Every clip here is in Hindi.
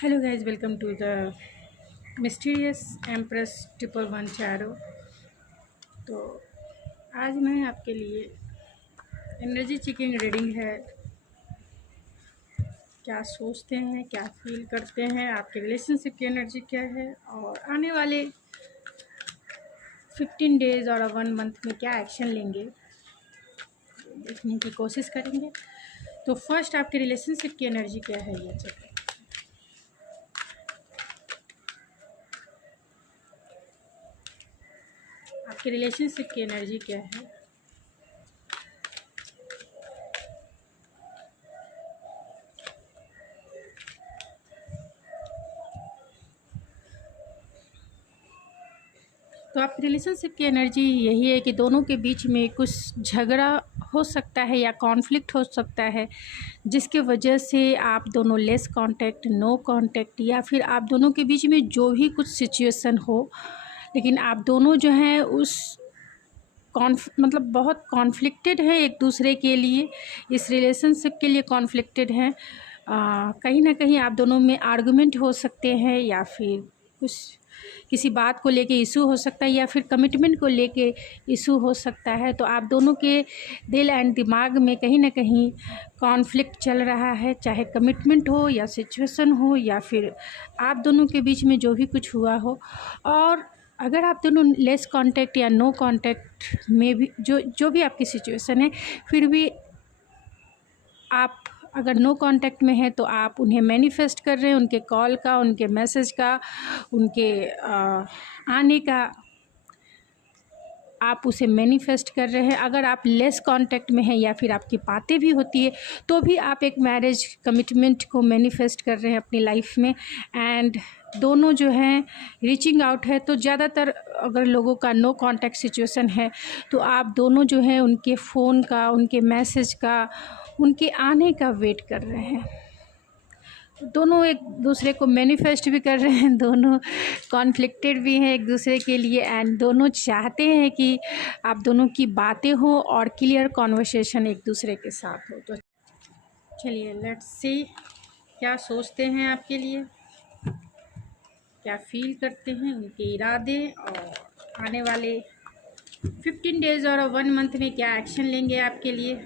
Hello guys, welcome to the mysterious empress 111 tarot. तो आज मैं आपके लिए एनर्जी चेकिंग रीडिंग है। क्या सोचते हैं, क्या फील करते हैं, आपके रिलेशनशिप की एनर्जी क्या है और आने वाले 15 डेज और 1 मंथ में क्या एक्शन लेंगे, देखने की कोशिश करेंगे। तो फर्स्ट आपके रिलेशनशिप की एनर्जी क्या है ये चेक। आपके रिलेशनशिप की एनर्जी क्या है। तो आपकी रिलेशनशिप की एनर्जी यही है कि दोनों के बीच में कुछ झगड़ा हो सकता है या कॉन्फ्लिक्ट हो सकता है, जिसके वजह से आप दोनों लेस कांटेक्ट, नो कांटेक्ट, या फिर आप दोनों के बीच में जो भी कुछ सिचुएशन हो, लेकिन आप दोनों जो हैं उस मतलब बहुत कॉन्फ्लिक्टेड है एक दूसरे के लिए, इस रिलेशनशिप के लिए कॉन्फ्लिक्टेड हैं। कहीं ना कहीं आप दोनों में आर्गुमेंट हो सकते हैं, या फिर कुछ किसी बात को लेके इशू हो सकता है, या फिर कमिटमेंट को लेके इशू हो सकता है। तो आप दोनों के दिल एंड दिमाग में कहीं ना कहीं कॉन्फ्लिक्ट चल रहा है, चाहे कमिटमेंट हो या सिचुएशन हो, या फिर आप दोनों के बीच में जो भी कुछ हुआ हो। और अगर आप दोनों लेस कांटेक्ट या नो कांटेक्ट में भी जो भी आपकी सिचुएशन है, फिर भी आप अगर नो कांटेक्ट में हैं तो आप उन्हें मैनिफेस्ट कर रहे हैं, उनके कॉल का, उनके मैसेज का, उनके आने का आप उसे मैनिफेस्ट कर रहे हैं। अगर आप लेस कांटेक्ट में हैं या फिर आपकी बातें भी होती है, तो भी आप एक मैरिज कमिटमेंट को मैनिफेस्ट कर रहे हैं अपनी लाइफ में। एंड दोनों जो हैं रीचिंग आउट है। तो ज़्यादातर अगर लोगों का नो कांटेक्ट सिचुएशन है, तो आप दोनों जो हैं उनके फ़ोन का, उनके मैसेज का, उनके आने का वेट कर रहे हैं। दोनों एक दूसरे को मैनिफेस्ट भी कर रहे हैं, दोनों कॉन्फ्लिक्टेड भी हैं एक दूसरे के लिए, एंड दोनों चाहते हैं कि आप दोनों की बातें हो और क्लियर कॉन्वर्सेशन एक दूसरे के साथ हो। तो चलिए लेट्स सी क्या सोचते हैं आपके लिए, क्या फील करते हैं, उनके इरादे, और आने वाले 15 डेज और 1 मंथ में क्या एक्शन लेंगे आपके लिए।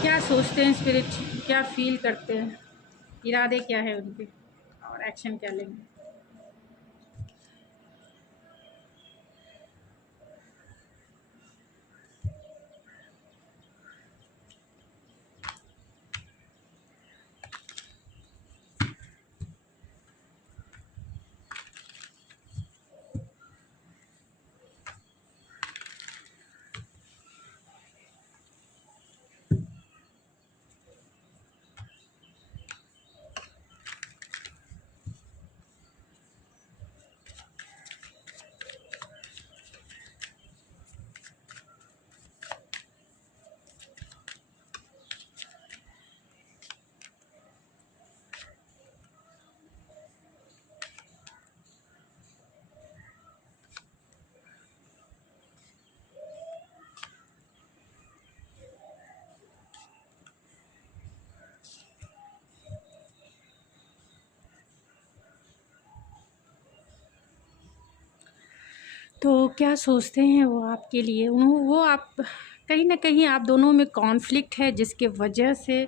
क्या सोचते हैं स्पिरिट, क्या फील करते हैं, इरादे क्या है उनके, और एक्शन क्या लेंगे। तो क्या सोचते हैं वो आपके लिए, वो आप कहीं ना कहीं आप दोनों में कॉन्फ्लिक्ट है, जिसके वजह से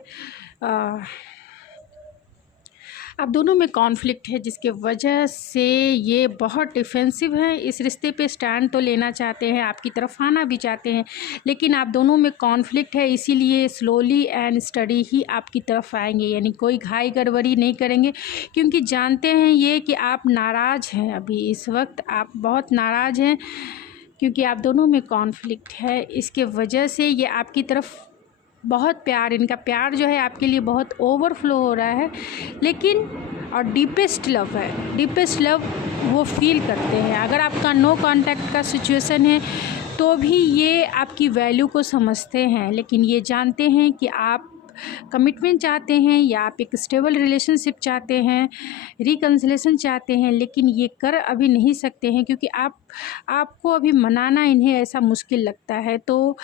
आप दोनों में कॉन्फ्लिक्ट है, जिसके वजह से ये बहुत डिफेंसिव है। इस रिश्ते पे स्टैंड तो लेना चाहते हैं, आपकी तरफ आना भी चाहते हैं, लेकिन आप दोनों में कॉन्फ्लिक्ट है, इसीलिए स्लोली एंड स्टडी ही आपकी तरफ आएंगे, यानी कोई घाई गड़बड़ी नहीं करेंगे, क्योंकि जानते हैं ये कि आप नाराज़ हैं। अभी इस वक्त आप बहुत नाराज़ हैं, क्योंकि आप दोनों में कॉन्फ्लिक्ट है। इसके वजह से ये आपकी तरफ बहुत प्यार, इनका प्यार जो है आपके लिए बहुत ओवरफ्लो हो रहा है, लेकिन और डीपेस्ट लव है, डीपेस्ट लव वो फील करते हैं। अगर आपका नो कांटेक्ट का सिचुएशन है तो भी ये आपकी वैल्यू को समझते हैं, लेकिन ये जानते हैं कि आप कमिटमेंट चाहते हैं या आप एक स्टेबल रिलेशनशिप चाहते हैं, रिकन्सिलेशन चाहते हैं, लेकिन ये कर अभी नहीं सकते हैं क्योंकि आपको अभी मनाना इन्हें ऐसा मुश्किल लगता है। तो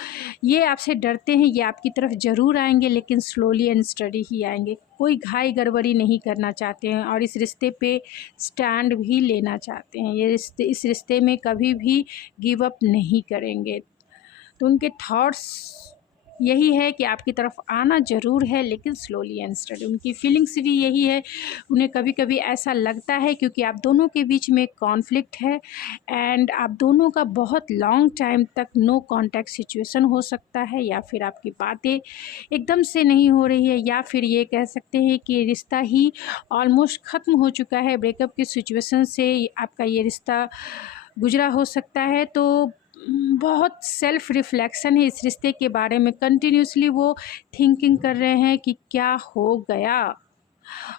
ये आपसे डरते हैं, ये आपकी तरफ ज़रूर आएंगे लेकिन स्लोली एंड स्टडी ही आएंगे। कोई घाई गड़बड़ी नहीं करना चाहते हैं और इस रिश्ते पे स्टैंड भी लेना चाहते हैं। इस रिश्ते में कभी भी गिव अप नहीं करेंगे। तो उनके थॉट्स यही है कि आपकी तरफ आना ज़रूर है लेकिन स्लोली एंड स्टडी। उनकी फीलिंग्स भी यही है। उन्हें कभी कभी ऐसा लगता है क्योंकि आप दोनों के बीच में कॉन्फ्लिक्ट है एंड आप दोनों का बहुत लॉन्ग टाइम तक नो कांटेक्ट सिचुएशन हो सकता है, या फिर आपकी बातें एकदम से नहीं हो रही है, या फिर ये कह सकते हैं कि रिश्ता ही ऑलमोस्ट ख़त्म हो चुका है। ब्रेकअप की सिचुएशन से आपका ये रिश्ता गुजरा हो सकता है। तो बहुत सेल्फ रिफ्लेक्शन है इस रिश्ते के बारे में। कंटिन्यूसली वो थिंकिंग कर रहे हैं कि क्या हो गया,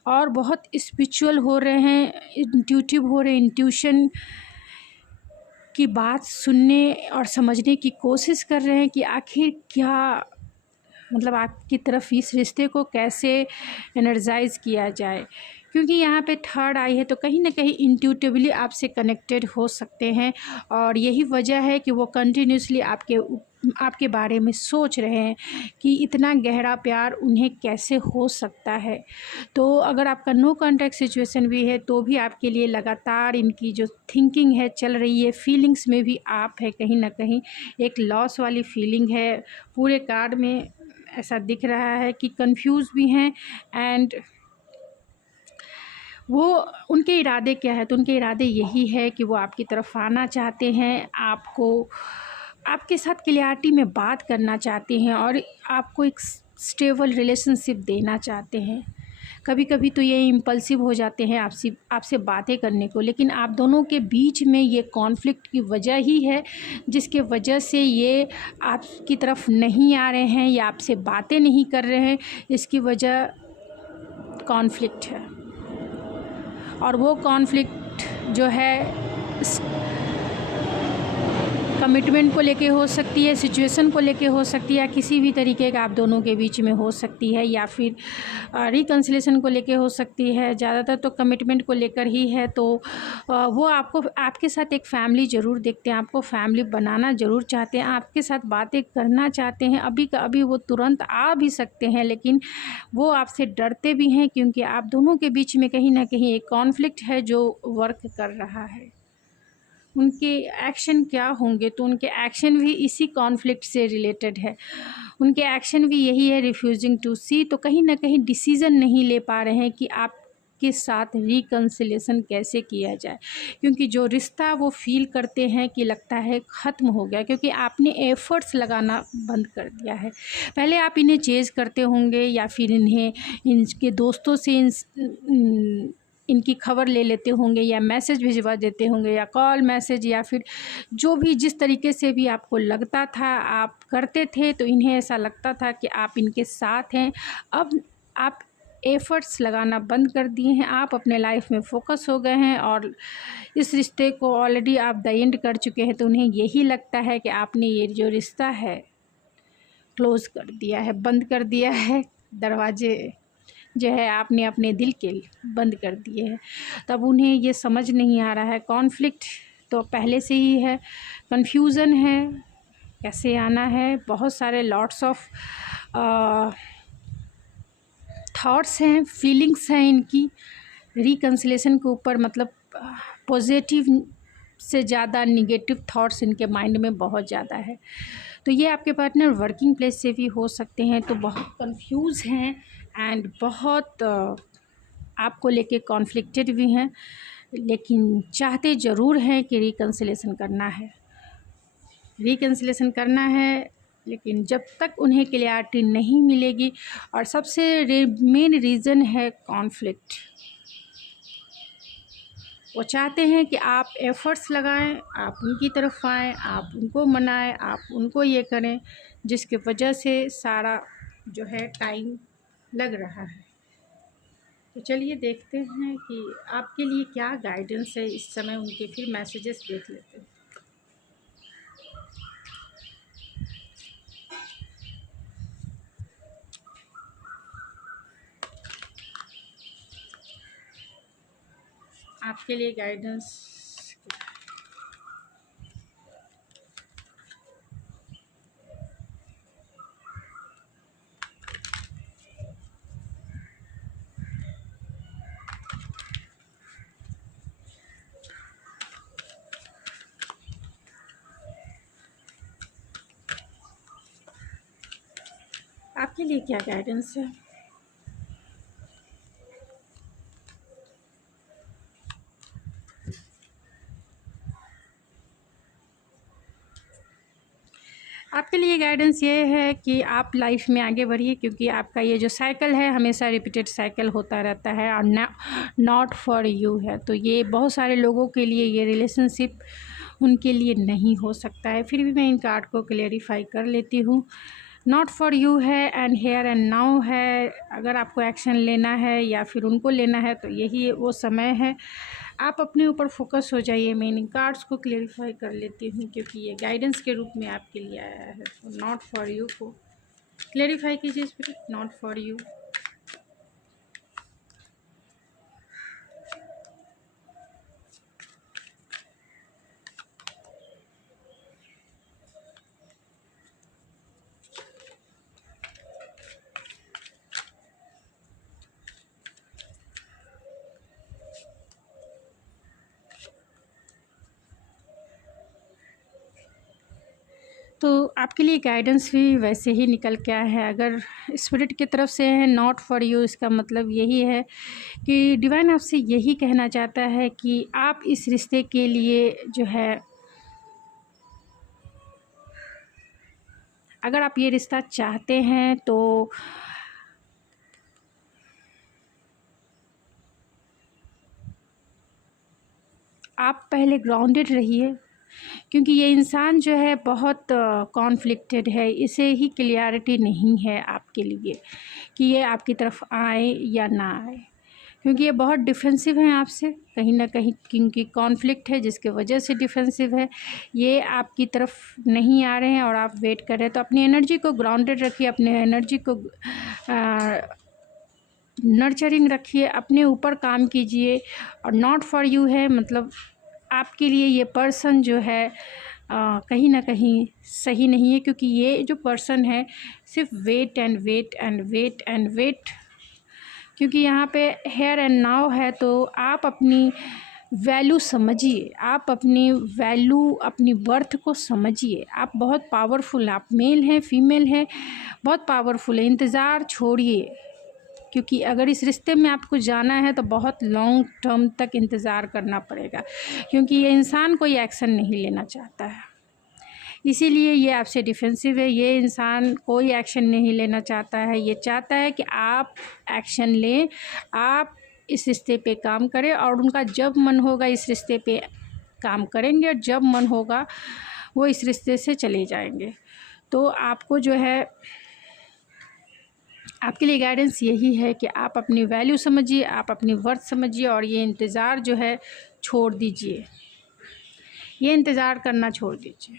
और बहुत स्पिरिचुअल हो रहे हैं, इंट्यूटिव हो रहे हैं, इंट्यूशन की बात सुनने और समझने की कोशिश कर रहे हैं कि आखिर क्या मतलब आपकी तरफ इस रिश्ते को कैसे एनर्जाइज़ किया जाए। क्योंकि यहाँ पे थर्ड आई है तो कहीं ना कहीं इंट्यूटिवली आपसे कनेक्टेड हो सकते हैं, और यही वजह है कि वो कंटिन्यूसली आपके बारे में सोच रहे हैं कि इतना गहरा प्यार उन्हें कैसे हो सकता है। तो अगर आपका नो कांटेक्ट सिचुएशन भी है तो भी आपके लिए लगातार इनकी जो थिंकिंग है चल रही है। फीलिंग्स में भी आप है, कहीं ना कहीं एक लॉस वाली फीलिंग है। पूरे कार्ड में ऐसा दिख रहा है कि कंफ्यूज भी हैं एंड वो उनके इरादे क्या है, तो उनके इरादे यही है कि वो आपकी तरफ आना चाहते हैं, आपके साथ क्लियरिटी में बात करना चाहते हैं और आपको एक स्टेबल रिलेशनशिप देना चाहते हैं। कभी कभी तो ये इम्पल्सिव हो जाते हैं आपसे बातें करने को, लेकिन आप दोनों के बीच में ये कॉन्फ्लिक्ट की वजह ही है जिसके वजह से ये आपकी तरफ नहीं आ रहे हैं या आपसे बातें नहीं कर रहे हैं। इसकी वजह कॉन्फ्लिक्ट है, और वो कॉन्फ्लिक्ट जो है कमिटमेंट को लेके हो सकती है, सिचुएशन को लेके हो सकती है, या किसी भी तरीके का आप दोनों के बीच में हो सकती है, या फिर रिकन्सिलेशन को लेके हो सकती है। ज़्यादातर तो कमिटमेंट को लेकर ही है। तो वो आपके साथ एक फ़ैमिली ज़रूर देखते हैं, आपको फैमिली बनाना ज़रूर चाहते हैं, आपके साथ बातें करना चाहते हैं। अभी का अभी वो तुरंत आ भी सकते हैं, लेकिन वो आपसे डरते भी हैं क्योंकि आप दोनों के बीच में कहीं ना कहीं एक कॉन्फ्लिक्ट है जो वर्क कर रहा है। उनके एक्शन क्या होंगे, तो उनके एक्शन भी इसी कॉन्फ्लिक्ट से रिलेटेड है। उनके एक्शन भी यही है, रिफ्यूजिंग टू सी। तो कहीं ना कहीं डिसीज़न नहीं ले पा रहे हैं कि आप के साथ रिकन्सिलेशन कैसे किया जाए, क्योंकि जो रिश्ता वो फील करते हैं कि लगता है ख़त्म हो गया, क्योंकि आपने एफ़र्ट्स लगाना बंद कर दिया है। पहले आप इन्हें चेज़ करते होंगे या फिर इन्हें इनके दोस्तों से इनकी खबर ले लेते होंगे, या मैसेज भिजवा देते होंगे, या कॉल मैसेज, या फिर जो भी जिस तरीके से भी आपको लगता था आप करते थे। तो इन्हें ऐसा लगता था कि आप इनके साथ हैं। अब आप एफ़र्ट्स लगाना बंद कर दिए हैं, आप अपने लाइफ में फ़ोकस हो गए हैं और इस रिश्ते को ऑलरेडी आप द एंड कर चुके हैं। तो उन्हें यही लगता है कि आपने ये जो रिश्ता है क्लोज़ कर दिया है, बंद कर दिया है, दरवाजे जो है आपने अपने दिल के बंद कर दिए हैं। तब उन्हें ये समझ नहीं आ रहा है। कॉन्फ्लिक्ट तो पहले से ही है, कन्फ्यूज़न है, कैसे आना है, बहुत सारे लॉट्स ऑफ थॉट्स हैं, फीलिंग्स हैं इनकी रिकन्सिलेशन के ऊपर। मतलब पॉजिटिव से ज़्यादा निगेटिव थॉट्स इनके माइंड में बहुत ज़्यादा है। तो ये आपके पार्टनर वर्किंग प्लेस से भी हो सकते हैं। तो बहुत कंफ्यूज हैं एंड बहुत आपको लेके कॉन्फ्लिक्टेड भी हैं, लेकिन चाहते ज़रूर हैं कि रिकन्सिलेशन करना है, लेकिन जब तक उन्हें क्लियरिटी नहीं मिलेगी। और सबसे मेन रीज़न है कॉन्फ्लिक्ट। वो चाहते हैं कि आप एफ़र्ट्स लगाएं, आप उनकी तरफ आएँ, आप उनको मनाएं, आप उनको ये करें, जिसकी वजह से सारा जो है टाइम लग रहा है। तो चलिए देखते हैं कि आपके लिए क्या गाइडेंस है इस समय। उनके फिर मैसेजेस देख लेते हैं। आपके लिए गाइडेंस। आपके लिए क्या गाइडेंस है? आपके लिए गाइडेंस ये है कि आप लाइफ में आगे बढ़िए, क्योंकि आपका ये जो साइकिल है हमेशा रिपीटेड साइकिल होता रहता है और नॉट फॉर यू है। तो ये बहुत सारे लोगों के लिए ये रिलेशनशिप उनके लिए नहीं हो सकता है। फिर भी मैं इन कार्ड को क्लेरिफाई कर लेती हूँ। नॉट फॉर यू है एंड हेयर एंड नाउ है। अगर आपको एक्शन लेना है या फिर उनको लेना है तो यही वो समय है। आप अपने ऊपर फोकस हो जाइए। मैं इन कार्ड्स को क्लेरिफाई कर लेती हूँ क्योंकि ये गाइडेंस के रूप में आपके लिए आया है। तो नॉट फॉर यू को क्लेरिफाई कीजिए स्पिरिट, नॉट फॉर यू। तो आपके लिए गाइडेंस भी वैसे ही निकल के आया है। अगर स्पिरिट की तरफ से है नॉट फॉर यू, इसका मतलब यही है कि डिवाइन आपसे यही कहना चाहता है कि आप इस रिश्ते के लिए जो है, अगर आप ये रिश्ता चाहते हैं तो आप पहले ग्राउंडेड रहिए, क्योंकि ये इंसान जो है बहुत कॉन्फ्लिक्टेड है। इसे ही क्लियरिटी नहीं है आपके लिए कि ये आपकी तरफ आए या ना आए, क्योंकि ये बहुत डिफेंसिव हैं आपसे कहीं ना कहीं, क्योंकि कॉन्फ्लिक्ट है जिसके वजह से डिफेंसिव है। ये आपकी तरफ नहीं आ रहे हैं और आप वेट कर रहे हैं। तो अपनी एनर्जी को ग्राउंडेड रखिए, अपने एनर्जी को नर्चरिंग रखिए, अपने ऊपर काम कीजिए। और नॉट फॉर यू है मतलब आपके लिए ये पर्सन जो है कहीं ना कहीं सही नहीं है, क्योंकि ये जो पर्सन है सिर्फ wait and wait and wait and wait, क्योंकि यहाँ पे हेयर एंड नाउ है। तो आप अपनी वैल्यू समझिए, आप अपनी वैल्यू, अपनी वर्थ को समझिए। आप बहुत पावरफुल हैं, आप मेल हैं फीमेल हैं, बहुत पावरफुल है। इंतज़ार छोड़िए, क्योंकि अगर इस रिश्ते में आपको जाना है तो बहुत लॉन्ग टर्म तक इंतज़ार करना पड़ेगा, क्योंकि ये इंसान कोई एक्शन नहीं लेना चाहता है, इसीलिए ये आपसे डिफेंसिव है। ये इंसान कोई एक्शन नहीं लेना चाहता है, ये चाहता है कि आप एक्शन लें, आप इस रिश्ते पे काम करें, और उनका जब मन होगा इस रिश्ते पे काम करेंगे, और जब मन होगा वो इस रिश्ते से चले जाएंगे। तो आपको जो है, आपके लिए गाइडेंस यही है कि आप अपनी वैल्यू समझिए, आप अपनी वर्थ समझिए, और ये इंतज़ार जो है छोड़ दीजिए, ये इंतज़ार करना छोड़ दीजिए।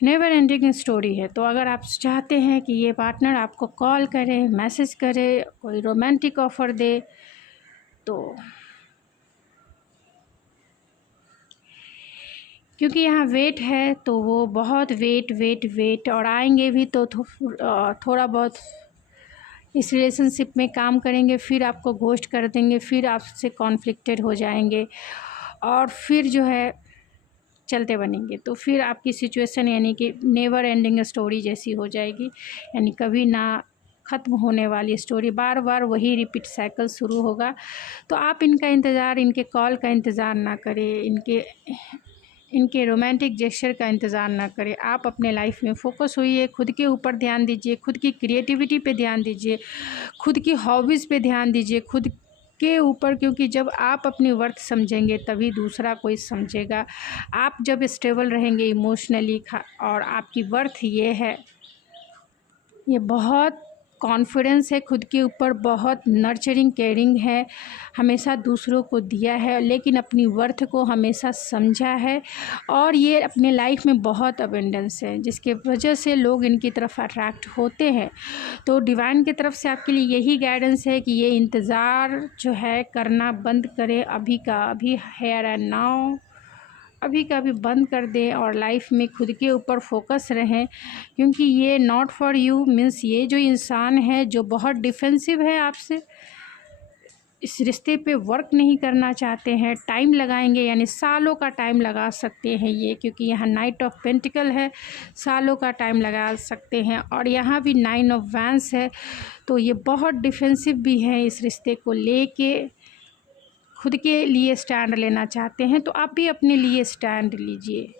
नेवर एंडिंग स्टोरी है। तो अगर आप चाहते हैं कि ये पार्टनर आपको कॉल करे, मैसेज करे, कोई रोमांटिक ऑफ़र दे, तो क्योंकि यहाँ वेट है तो वो बहुत वेट और आएंगे भी तो थोड़ा बहुत इस रिलेशनशिप में काम करेंगे, फिर आपको घोस्ट कर देंगे, फिर आपसे कॉन्फ्लिक्टेड हो जाएंगे, और फिर जो है चलते बनेंगे। तो फिर आपकी सिचुएशन यानी कि नेवर एंडिंग स्टोरी जैसी हो जाएगी, यानी कभी ना ख़त्म होने वाली स्टोरी, बार बार वही रिपीट साइकिल शुरू होगा। तो आप इनका इंतज़ार, इनके कॉल का इंतज़ार ना करें, इनके रोमांटिक जेस्चर का इंतज़ार ना करें। आप अपने लाइफ में फ़ोकस होइए, खुद के ऊपर ध्यान दीजिए, खुद की क्रिएटिविटी पे ध्यान दीजिए, खुद की हॉबीज़ पे ध्यान दीजिए, खुद के ऊपर, क्योंकि जब आप अपनी वर्थ समझेंगे तभी दूसरा कोई समझेगा। आप जब स्टेबल रहेंगे इमोशनली, और आपकी वर्थ ये है, ये बहुत कॉन्फिडेंस है खुद के ऊपर, बहुत नर्चरिंग केयरिंग है, हमेशा दूसरों को दिया है, लेकिन अपनी वर्थ को हमेशा समझा है, और ये अपने लाइफ में बहुत अबेंडेंस है, जिसके वजह से लोग इनकी तरफ अट्रैक्ट होते हैं। तो डिवाइन की तरफ से आपके लिए यही गाइडेंस है कि ये इंतज़ार जो है करना बंद करें, अभी का अभी, हेयर एंड नाउ, अभी का अभी बंद कर दें और लाइफ में खुद के ऊपर फोकस रहें, क्योंकि ये नॉट फॉर यू मीन्स ये जो इंसान है जो बहुत डिफेंसिव है आपसे, इस रिश्ते पे वर्क नहीं करना चाहते हैं, टाइम लगाएंगे, यानी सालों का टाइम लगा सकते हैं ये, क्योंकि यहाँ नाइट ऑफ पेंटिकल है, सालों का टाइम लगा सकते हैं, और यहाँ भी 9 ऑफ वैंस है। तो ये बहुत डिफेंसिव भी है, इस रिश्ते को लेके खुद के लिए स्टैंड लेना चाहते हैं, तो आप भी अपने लिए स्टैंड लीजिए।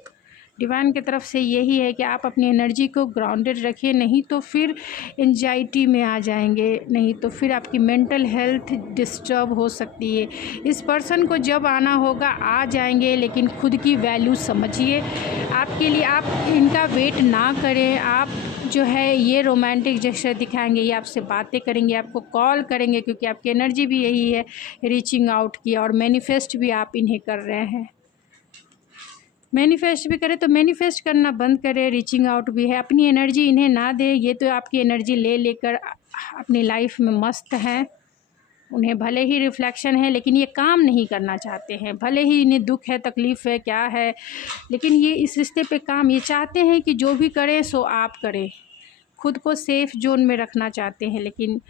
डिवाइन की तरफ से यही है कि आप अपनी एनर्जी को ग्राउंडेड रखिए, नहीं तो फिर एंजाइटी में आ जाएंगे, नहीं तो फिर आपकी मेंटल हेल्थ डिस्टर्ब हो सकती है। इस पर्सन को जब आना होगा आ जाएंगे, लेकिन खुद की वैल्यू समझिए। आपके लिए आप इनका वेट ना करें, आप जो है ये रोमांटिक जेस्चर दिखाएंगे, ये आपसे बातें करेंगे, आपको कॉल करेंगे, क्योंकि आपकी एनर्जी भी यही है रीचिंग आउट की, और मैनिफेस्ट भी आप इन्हें कर रहे हैं। मैनिफेस्ट भी करें तो मैनिफेस्ट करना बंद करें, रीचिंग आउट भी है, अपनी एनर्जी इन्हें ना दे, ये तो आपकी एनर्जी ले लेकर अपनी लाइफ में मस्त हैं। उन्हें भले ही रिफ्लेक्शन है, लेकिन ये काम नहीं करना चाहते हैं, भले ही इन्हें दुख है, तकलीफ़ है, क्या है, लेकिन ये इस रिश्ते पे काम ये चाहते हैं कि जो भी करें सो आप करें। खुद को सेफ़ जोन में रखना चाहते हैं, लेकिन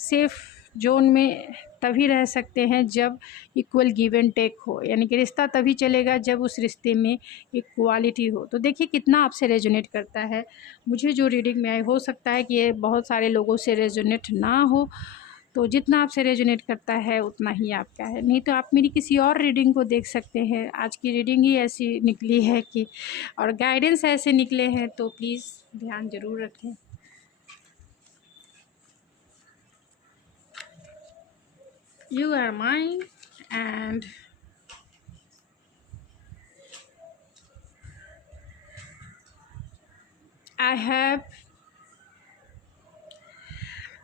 सेफ़ जोन में तभी रह सकते हैं जब इक्वल गिव एंड टेक हो, यानी कि रिश्ता तभी चलेगा जब उस रिश्ते में इक्वालिटी हो। तो देखिए कितना आपसे रेजोनेट करता है। मुझे जो रीडिंग में आई, हो सकता है कि ये बहुत सारे लोगों से रेजोनेट ना हो, तो जितना आपसे रेजोनेट करता है उतना ही आपका है, नहीं तो आप मेरी किसी और रीडिंग को देख सकते हैं। आज की रीडिंग ही ऐसी निकली है कि, और गाइडेंस ऐसे निकले हैं, तो प्लीज़ ध्यान ज़रूर रखें। You are mine, and I have,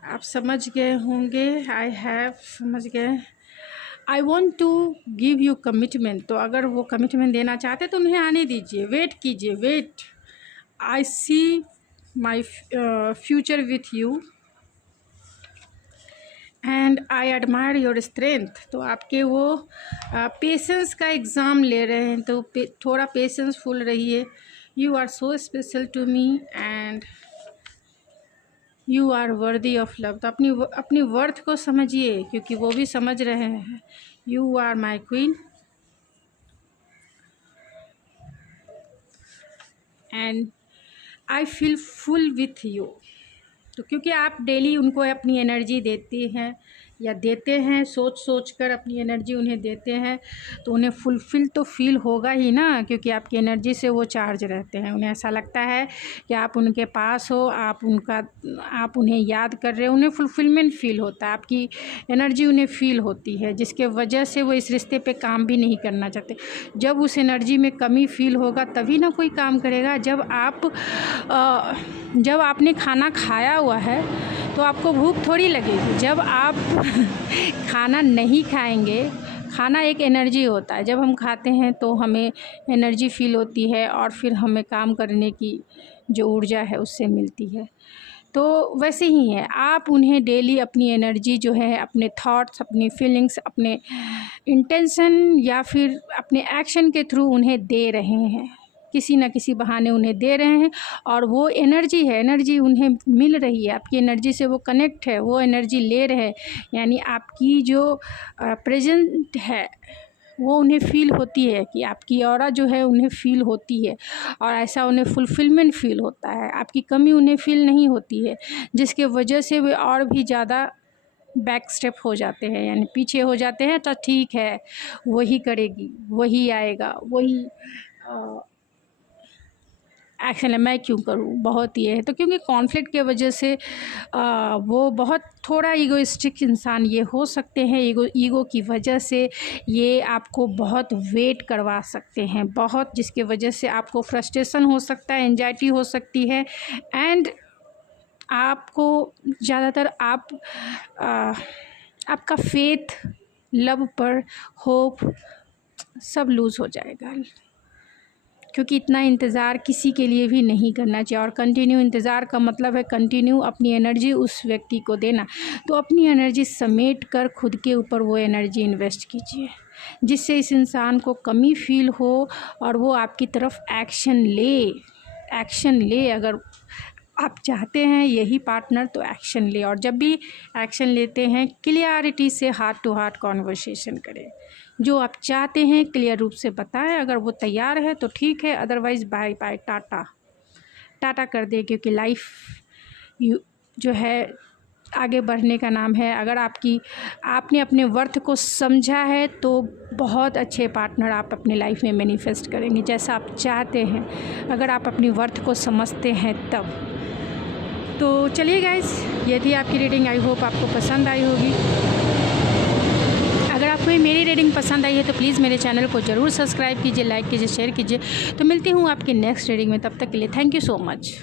आप समझ गए होंगे, आई हैव समझ गए। I want to give you commitment, तो अगर वो कमिटमेंट देना चाहते तो उन्हें आने दीजिए, वेट कीजिए, wait. I see my future with you and I admire your strength. तो आपके वो पेशेंस का एग्ज़ाम ले रहे हैं, तो थोड़ा पेशेंसफुल रहिए। You are so special to me and you are worthy of love. तो अपनी वर्थ को समझिए, क्योंकि वो भी समझ रहे हैं। You are my queen and I feel full with you. तो क्योंकि आप डेली उनको अपनी एनर्जी देती हैं या देते हैं, सोच सोच कर अपनी एनर्जी उन्हें देते हैं, तो उन्हें फुलफ़िल तो फील होगा ही ना, क्योंकि आपकी एनर्जी से वो चार्ज रहते हैं। उन्हें ऐसा लगता है कि आप उनके पास हो, आप उन्हें याद कर रहे हो, उन्हें फुलफ़िलमेंट फ़ील होता है, आपकी एनर्जी उन्हें फ़ील होती है, जिसके वजह से वो इस रिश्ते पे काम भी नहीं करना चाहते। जब उस एनर्जी में कमी फ़ील होगा तभी ना कोई काम करेगा। जब आपने खाना खाया हुआ है तो आपको भूख थोड़ी लगेगी। जब आप खाना नहीं खाएंगे, खाना एक एनर्जी होता है, जब हम खाते हैं तो हमें एनर्जी फ़ील होती है, और फिर हमें काम करने की जो ऊर्जा है उससे मिलती है। तो वैसे ही है, आप उन्हें डेली अपनी एनर्जी जो है, अपने थॉट्स, अपनी फीलिंग्स, अपने इंटेंशन या फिर अपने एक्शन के थ्रू उन्हें दे रहे हैं, किसी न किसी बहाने उन्हें दे रहे हैं, और वो एनर्जी है, एनर्जी उन्हें मिल रही है, आपकी एनर्जी से वो कनेक्ट है, वो एनर्जी ले रहे हैं, यानी आपकी जो प्रेजेंट है वो उन्हें फ़ील होती है, कि आपकी ऑरा जो है उन्हें फ़ील होती है, और ऐसा उन्हें फुलफ़िलमेंट फ़ील होता है, आपकी कमी उन्हें फ़ील नहीं होती है, जिसके वजह से वे और भी ज़्यादा बैक स्टेप हो जाते हैं, यानी पीछे हो जाते हैं। तो ठीक है, वही करेगी, वही आएगा, वही एक्शन है, मैं क्यों करूं, बहुत ये है। तो क्योंकि कॉन्फ्लिक्ट के वजह से वो बहुत थोड़ा ईगोइस्टिक इंसान ये हो सकते हैं, ईगो की वजह से ये आपको बहुत वेट करवा सकते हैं, बहुत, जिसके वजह से आपको फ्रस्ट्रेशन हो सकता है, एंजाइटी हो सकती है, एंड आपको ज़्यादातर आपका फेथ, लव पर होप सब लूज़ हो जाएगा, क्योंकि इतना इंतज़ार किसी के लिए भी नहीं करना चाहिए। और कंटिन्यू इंतज़ार का मतलब है कंटिन्यू अपनी एनर्जी उस व्यक्ति को देना। तो अपनी एनर्जी समेट कर खुद के ऊपर वो एनर्जी इन्वेस्ट कीजिए, जिससे इस इंसान को कमी फील हो और वो आपकी तरफ एक्शन ले। अगर आप चाहते हैं यही पार्टनर तो एक्शन ले, और जब भी एक्शन लेते हैं क्लियरिटी से हार्ट टू हार्ट कॉन्वर्सेशन करें। जो आप चाहते हैं क्लियर रूप से बताएं। अगर वो तैयार है तो ठीक है, अदरवाइज़ बाय बाय, टाटा कर दे, क्योंकि लाइफ जो है आगे बढ़ने का नाम है। अगर आपने अपने वर्थ को समझा है तो बहुत अच्छे पार्टनर आप अपने लाइफ में मैनिफेस्ट करेंगे जैसा आप चाहते हैं, अगर आप अपनी वर्थ को समझते हैं तब। तो चलिए गाइस, ये थी आपकी रीडिंग। आई होप आपको पसंद आई होगी। अगर आपको मेरी रीडिंग पसंद आई है तो प्लीज़ मेरे चैनल को ज़रूर सब्सक्राइब कीजिए, लाइक कीजिए, शेयर कीजिए। तो मिलती हूँ आपकी नेक्स्ट रीडिंग में, तब तक के लिए थैंक यू सो मच।